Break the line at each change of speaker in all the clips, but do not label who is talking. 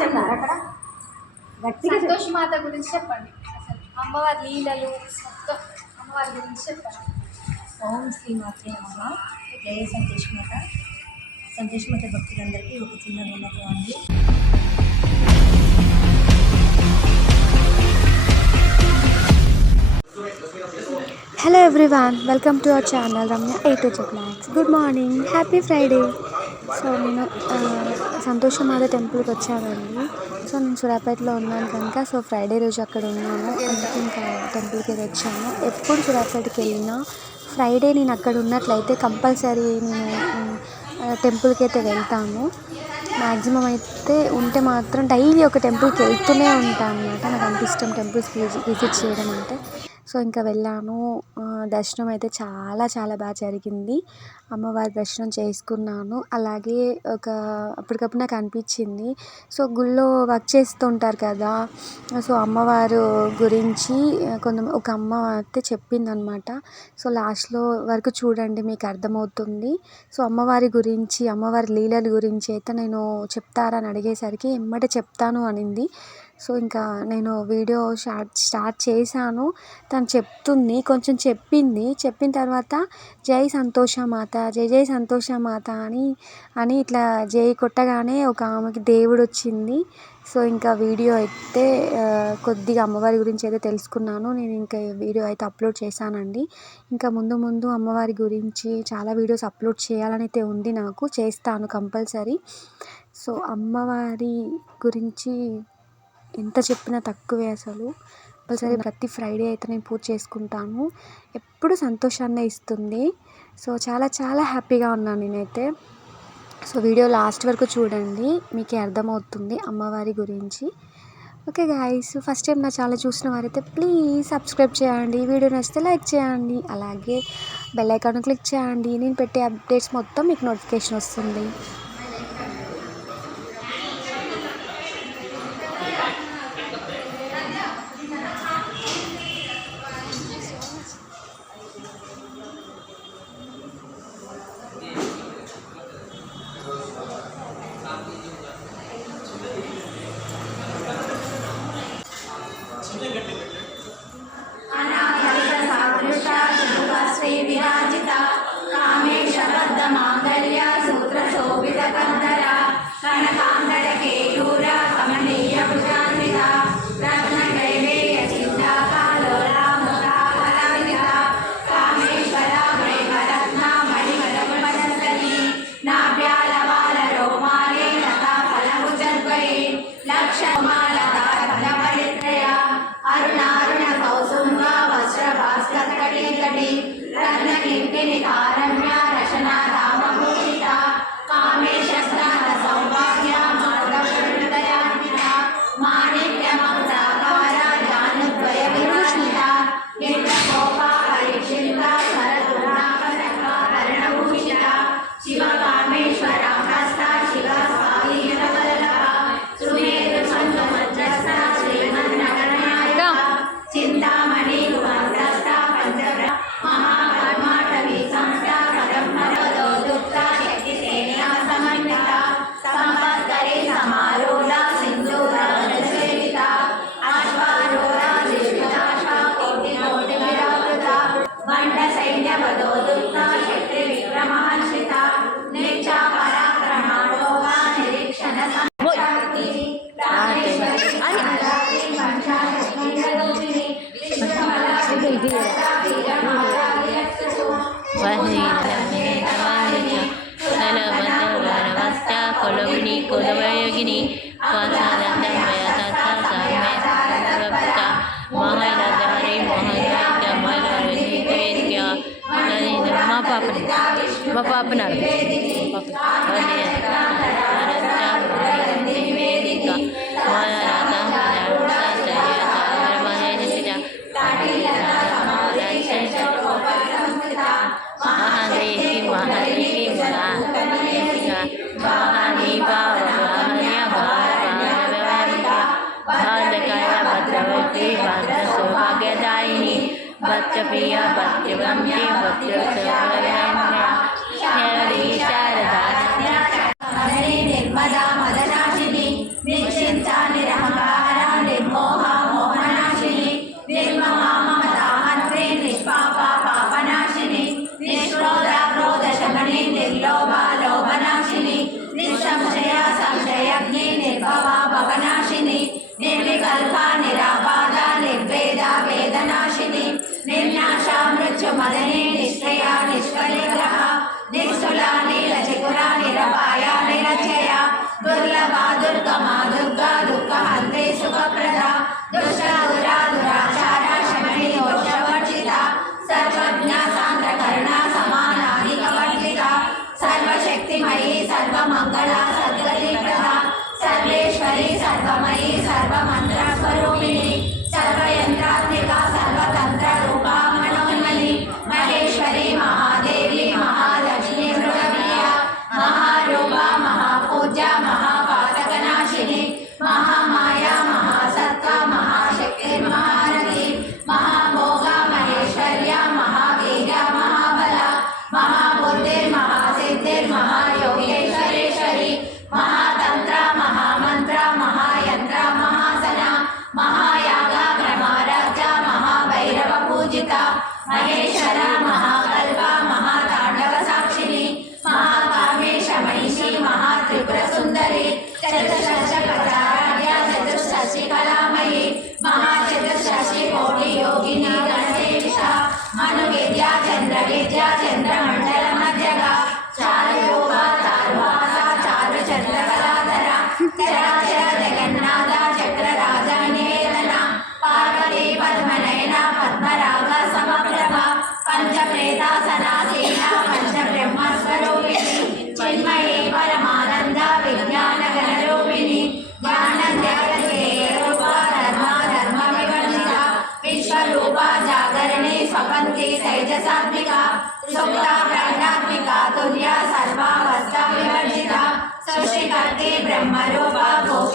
చెప్పారు అక్కడ గట్టిగా.
సంతోష్ మాత గురించి చెప్పండి. అసలు అమ్మవారి లీలలు మొత్తం అమ్మవారి గురించి చెప్పండి.
ఓం శ్రీ మాత్రే నమ. జయ సంతోష్ మాత. సంతోష్ మాత భక్తులందరికీ ఒక చిన్న విన్నపం అండి.
Hello everyone welcome to our channel Ramya A to blogs good morning happy Friday so నేను ఆ, టెంపుల్కి వచ్చానండి. సో నేను సూర్యాపేటలో ఉన్నాను కనుక సో ఫ్రైడే రోజు అక్కడ ఉన్నాను. అందుకే ఇంకా టెంపుల్కి వచ్చాను. ఎప్పుడు సూర్యాపేటకి వెళ్ళినా ఫ్రైడే నేను అక్కడ ఉన్నట్లయితే కంపల్సరీ నేను టెంపుల్కి అయితే వెళ్తాను. మ్యాక్సిమం అయితే ఉంటే మాత్రం డైలీ ఒక టెంపుల్కి వెళ్తూనే ఉంటాను అనమాట నాకు అంత ఇష్టం టెంపుల్స్ విజిట్ చేయడం అంటే. సో ఇంకా వెళ్ళాను దర్శనం అయితే చాలా చాలా బాగా జరిగింది. అమ్మవారి దర్శనం చేసుకున్నాను. అలాగే ఒక అప్పటికప్పుడు నాకు అనిపించింది. సో గుళ్ళో వర్క్ చేస్తుంటారు కదా సో అమ్మవారు గురించి కొంత ఒక అమ్మ అయితే చెప్పిందనమాట. సో లాస్ట్లో వరకు చూడండి మీకు అర్థమవుతుంది. సో అమ్మవారి గురించి అమ్మవారి లీలల గురించి అయితే నేను చెప్తారని అడిగేసరికి ఎమ్మటే చెప్తాను అనింది. సో ఇంకా నేను వీడియో స్టార్ట్ స్టార్ట్ చేశాను. తను చెప్తుంది కొంచెం చెప్పింది. చెప్పిన తర్వాత జై సంతోషమాత జై జై సంతోషమాత అని అని ఇట్లా జై కొట్టగానే ఒక ఆమెకి దేవుడు వచ్చింది. సో ఇంకా వీడియో అయితే కొద్దిగా అమ్మవారి గురించి అయితే తెలుసుకున్నాను. నేను ఇంకా వీడియో అయితే అప్లోడ్ చేశానండి. ఇంకా ముందు ముందు అమ్మవారి గురించి చాలా వీడియోస్ అప్లోడ్ చేయాలని అయితే ఉంది నాకు. చేస్తాను కంపల్సరీ. సో అమ్మవారి గురించి ఎంత చెప్పినా తక్కువే అసలు. కంపల్సరీ ప్రతి ఫ్రైడే అయితే నేను పూజ చేసుకుంటాను. ఎప్పుడు సంతోషాన్ని ఇస్తుంది. సో చాలా చాలా హ్యాపీగా ఉన్నాను నేనైతే. సో వీడియో లాస్ట్ వరకు చూడండి. మీకే అర్థమవుతుంది అమ్మవారి గురించి. ఓకే గాయస్ ఫస్ట్ టైం నా ఛానల్ చూసిన వారైతే ప్లీజ్ సబ్స్క్రైబ్ చేయండి. వీడియో నచ్చితే లైక్ చేయండి. అలాగే బెల్ ఐకాన్ క్లిక్ చేయండి. నేను పెట్టే అప్డేట్స్ మొత్తం మీకు నోటిఫికేషన్ వస్తుంది.
ready.
కొలవిని కొలవయోగిని మహానగారి మహానగ మహానగ మా పాపని మా పాపని Amém. en Mario Paco,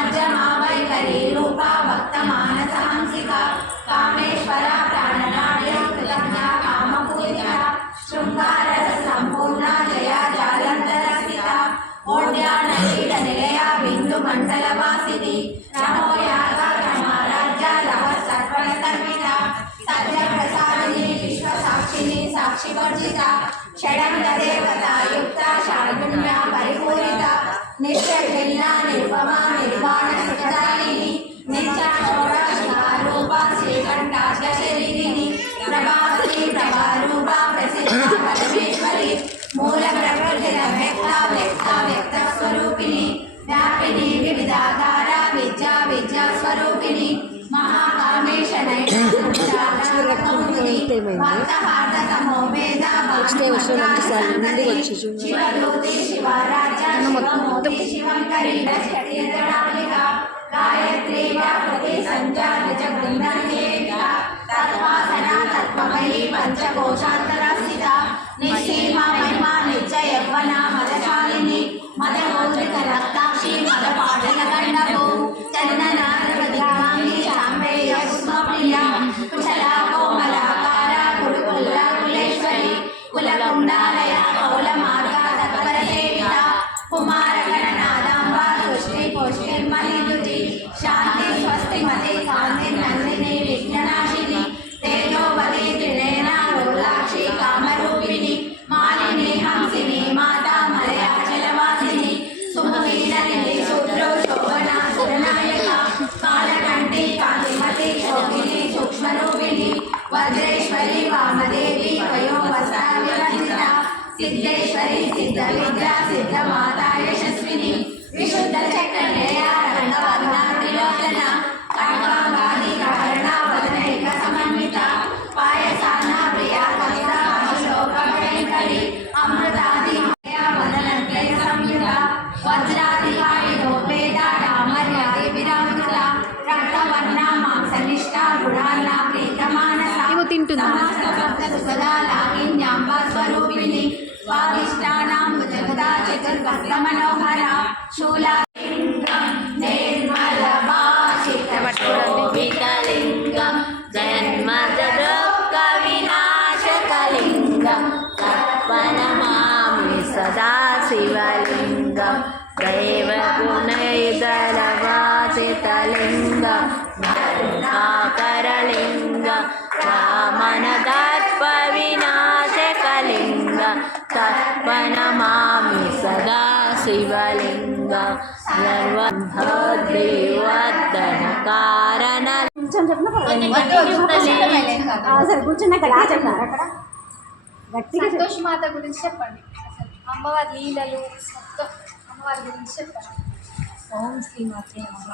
మజ్జమావైకరీరూపా భక్త
మానస హంసిక కామేశ్వర ప్రాణనాడ్య కృతజ్ఞ కామపూజిత శృంగారర సంపూర్ణ జయా జాలంతర స్థిత ఓడ్యా నలీడ నిలయ బిందు మండల వాసిని నమో యాగ క్రమారాజ్య లవ సర్వణ సర్విత సత్య ప్రసాదిని విశ్వ సాక్షిని సాక్షి వర్జిత షడంగ దేవత యుక్త శాంగుణ్య పరిపూరిత నిశ్చర్గల్లా నిర్భమా నిర్వాణ సుఖదాయిని నిత్య నెక్స్ట్ ఏమైంది? నెక్స్ట్ ఏం వచ్చిన మంచి సార్ ముందు వచ్చి చూడండి మొత్తం పంచకోశాంతరాశిత నిశ్చీమ మహిమ నిత్య యవ్వన మదశాలిని సిద్ధేశ్వరి సిద్ధ
శివలింగం దైవగుణైదరవాసితలింగ కరుణాకరలింగ రామనదర్ప వినాశకలింగ తర్పణమామి సదా శివలింగ సర్వదేవద్దన కారణ
కొంచెం చెప్పిన సరే కూర్చున్నాక గట్టిగా.
సంతోష్ మాత గురించి చెప్పండి. అమ్మవారి లీలలు మొత్తం అమ్మవారి గురించి చెప్పండి
ఓం శ్రీ మాత్రే అమ్మ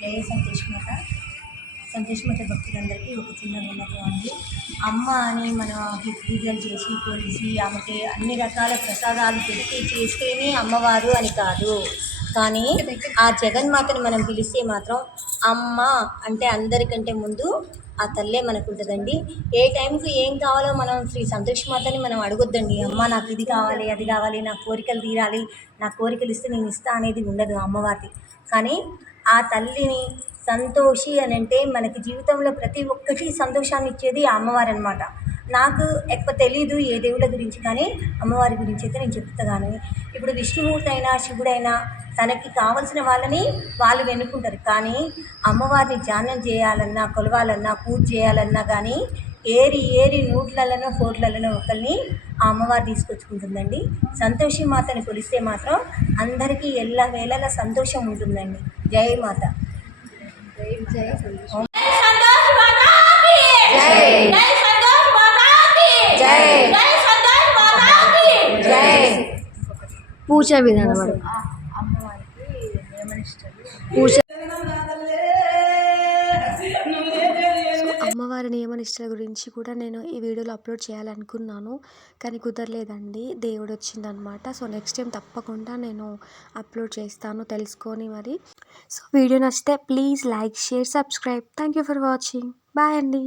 జయ సంతోష్ మాత. సంతోష్ మాత భక్తులందరికీ ఒక చిన్న విన్నపం అండి. అమ్మ అని మనం పూజలు చేసి కొలిసి ఆమెకి అన్ని రకాల ప్రసాదాలు పెట్టి చేస్తేనే అమ్మవారు అని కాదు. కానీ ఆ జగన్మాతను మనం పిలిస్తే మాత్రం అమ్మ అంటే అందరికంటే ముందు ఆ తల్లే మనకు ఉంటుందండి ఏ టైంకి ఏం కావాలో మనం శ్రీ సంతోష్ మాతని మనం అడగొద్దండి. అమ్మ నాకు ఇది కావాలి అది కావాలి నా కోరికలు తీరాలి నా కోరికలు ఇస్తే నేను ఇస్తా అనేది ఉండదు అమ్మవారిది. కానీ ఆ తల్లిని సంతోషి అని అంటే మనకి జీవితంలో ప్రతి ఒక్కటి సంతోషాన్ని ఇచ్చేది ఆ అమ్మవారు అనమాట నాకు ఎక్కువ తెలీదు ఏ దేవుళ్ళ గురించి కానీ అమ్మవారి గురించి అయితే నేను చెప్తాను. ఇప్పుడు విష్ణుమూర్తి అయినా శివుడైనా తనకి కావలసిన వాళ్ళని వాళ్ళు వెనుకుంటారు కానీ అమ్మవారిని ధ్యానం చేయాలన్నా కొలవాలన్నా పూజ చేయాలన్నా కానీ ఏరి ఏరి నూట్లలోనో కోట్లలోనో ఒకరిని ఆ అమ్మవారు తీసుకొచ్చుకుంటుందండి. సంతోషి మాతని కొలిస్తే మాత్రం అందరికీ ఎలా వేళల సంతోషం ఉంటుందండి. జై మాత.
పూజ విధానం. పూజ సో అమ్మవారి నియమ నిష్టల గురించి కూడా నేను ఈ వీడియోలో అప్లోడ్ చేయాలనుకున్నాను కానీ కుదరలేదండి. దేవుడు వచ్చిందనమాట. సో నెక్స్ట్ టైం తప్పకుండా నేను అప్లోడ్ చేస్తాను తెలుసుకొని మరి. సో వీడియో నచ్చితే please like share subscribe. Thank you for watching bye అండి.